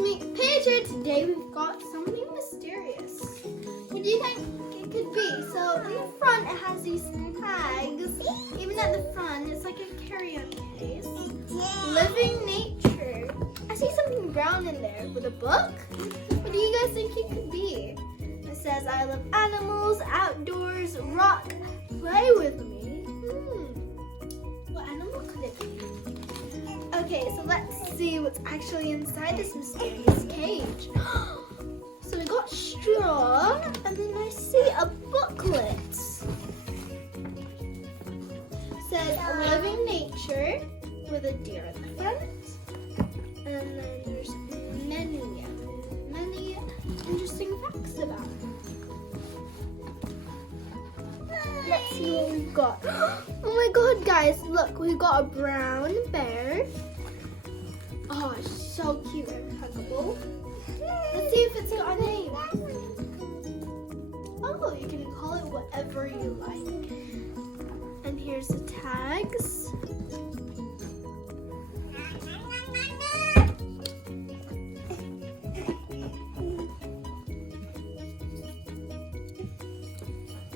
meet Paige. Today we've got something mysterious. What do you think it could be? So in the front it has these tags. Even at the front it's like a carry-on case. Living nature. I see something brown in there with a book. What do you guys think it could be? It says I love animals, outdoors, rock, play with me. What animal could it be? Okay, so let's see what's actually inside this mysterious cage. So we got straw, and then I see a booklet. It says living nature with a deer in the front. And then there's many interesting facts about it. Let's see what we've got. Oh my god, guys, look, we've got a brown bear. Oh, it's so cute and huggable. Let's see if it's got a name. Oh, you can call it whatever you like. And here's the tags.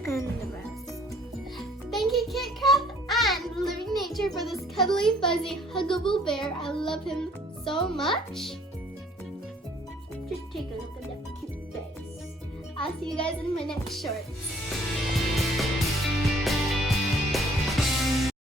And the rest. Thank you, Kit Kat and Living Nature, for this cuddly, fuzzy, huggable bear. I love him so much. Just take a look at that cute face. I'll see you guys in my next short.